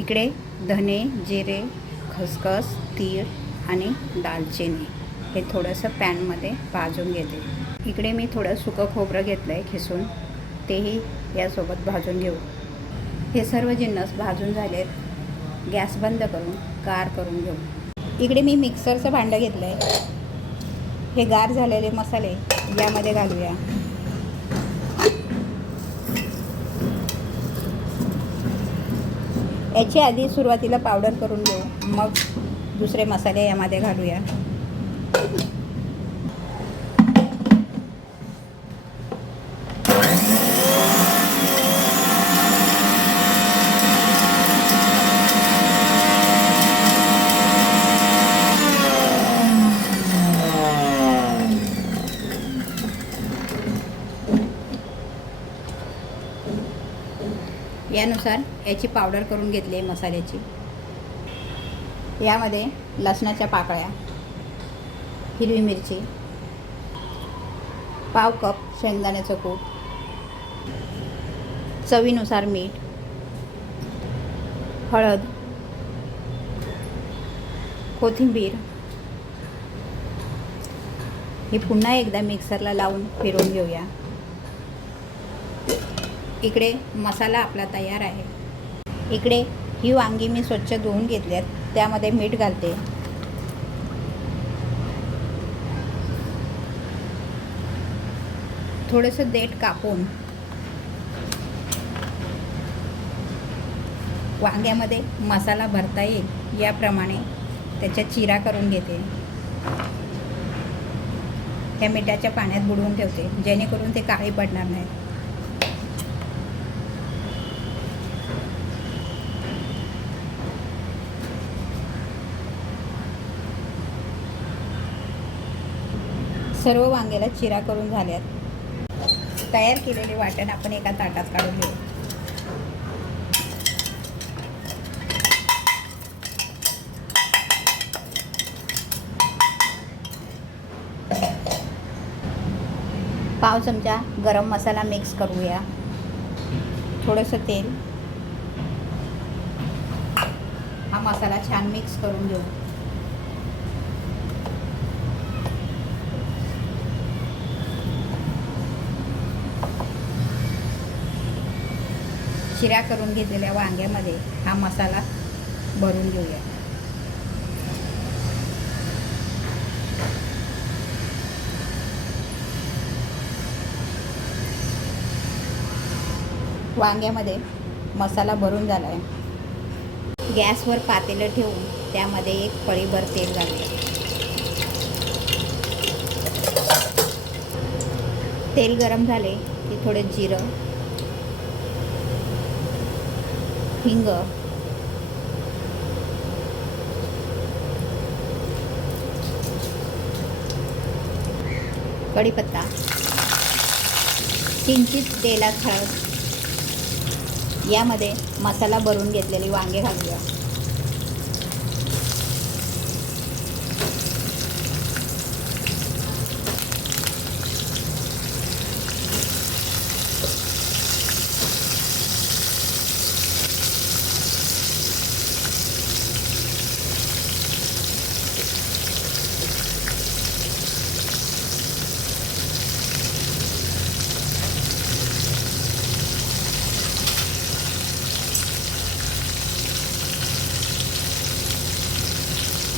इकडे धने, जिरे, खसखस, तीळ आणि दालचिनी हे थोडंसं पॅनमध्ये भाजून घेते. इकडे मी थोडं सुकं खोबरं घेतलं आहे खिसून, तेही यासोबत भाजून घेऊ. हे सर्व जिन्नस भाजून झालेत. गॅस बंद करून गार करून घेऊ. इकडे मी मिक्सरचं भांडं घेतलं आहे. हे गार झालेले मसाले यामध्ये घालूया. याची आधी सुरुवातीला पावडर करून घेऊ, मग दुसरे मसाले यामध्ये घालूया. यानुसार याची पावडर करून घेतली आहे मसाल्याची. यामध्ये लसणाच्या पाकळ्या, हिरवी मिरची, पाव कप शेंगदाण्याचं कूट, चवीनुसार मीठ, हळद, कोथिंबीर हे पुन्हा एकदा मिक्सरला लावून फिरवून घेऊया. इकडे मसाला आपला तयार आहे. इकडे ही वांगी मी स्वच्छ धुवून घेतल्यात, त्यामध्ये मीठ घालते. थोडंसं देठ कापून वांग्यामध्ये मसाला भरता येईल याप्रमाणे त्याच्या चिरा करून घेते. त्या मिठाच्या पाण्यात बुडवून ठेवते, जेणेकरून ते काळे पडणार नाहीत. सर्व वांग्याला चिरा करून झाल्यात. तयार केलेले वाटण आपण एका ताटात काढून घेऊ. पाव चमचा गरम मसाला मिक्स करूया. थोडंसं तेल. हा मसाला छान मिक्स करून घेऊ. चिरा करून घेतलेल्या वांग्यामध्ये हा मसाला भरून घेऊया. वांग्यामध्ये मसाला भरून झाला आहे. गॅसवर पातेलं ठेवून त्यामध्ये एक पळीभर तेल घालूया. तेल गरम झाले की थोडे जिरं, हिंग, कढीपत्ता, किंचित तेलात हळद, यामध्ये मसाला भरून घेतलेली वांगे घालूया.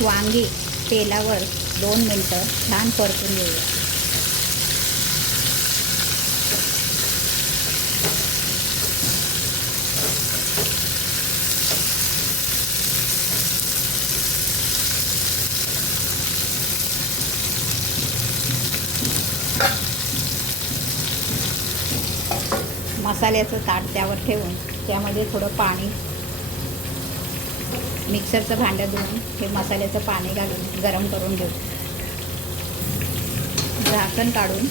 वांगी तेलावर 2 मिनटं छान परतून घेऊया. मसाल्याचं ताट त्यावर ठेवून त्यामध्ये थोडं पाणी, मिक्सरचं भांडं धुवून हे मसाल्याचं पाणी घालून गरम करून घेऊ. झाकण काढून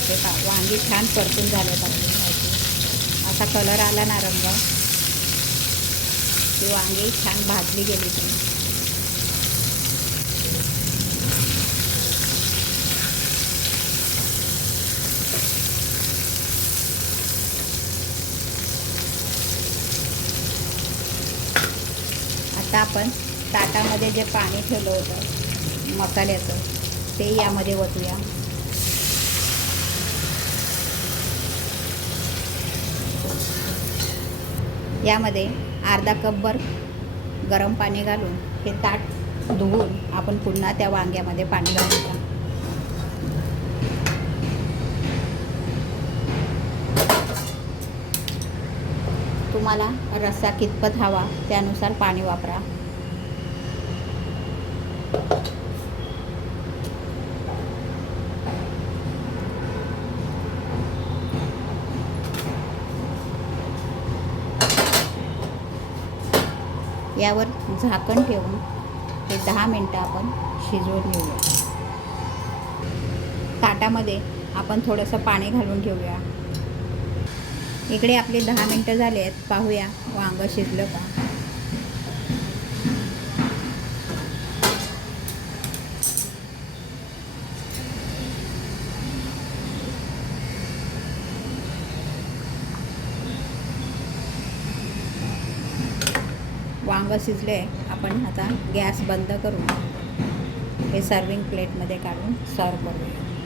हे वांगी छान परतून झाल्यात आपली. असा कलर आला ना रंग, ती वांगी छान भाजली गेली. ती आता आपण ताटामध्ये जे पाणी ठेवलं होतं मसाल्याचं ते यामध्ये ओतूया. यामध्ये अर्धा कपभर गरम पाणी घालून हे ताट धुवून आपण पुन्हा त्या वांग्यामध्ये पाणी घालूया. तुम्हाला रस्सा कितपत हवा त्यानुसार पाणी वापरा. यावर झाकण ठेवून हे 10 मिनटं आपण शिजवून घेऊया. ताटामध्ये आपण थोडंसं पाणी घालून ठेवूया. इकडे आपले 10 मिनटं झाले आहेत. पाहूया वांगं शिजलं का. वांगं शिजले. आपण आता गॅस बंद करून हे सर्विंग प्लेटमध्ये काढून सर्व करूया.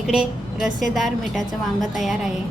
इकडे रस्सेदार मिठाचं वांगं तयार आहे.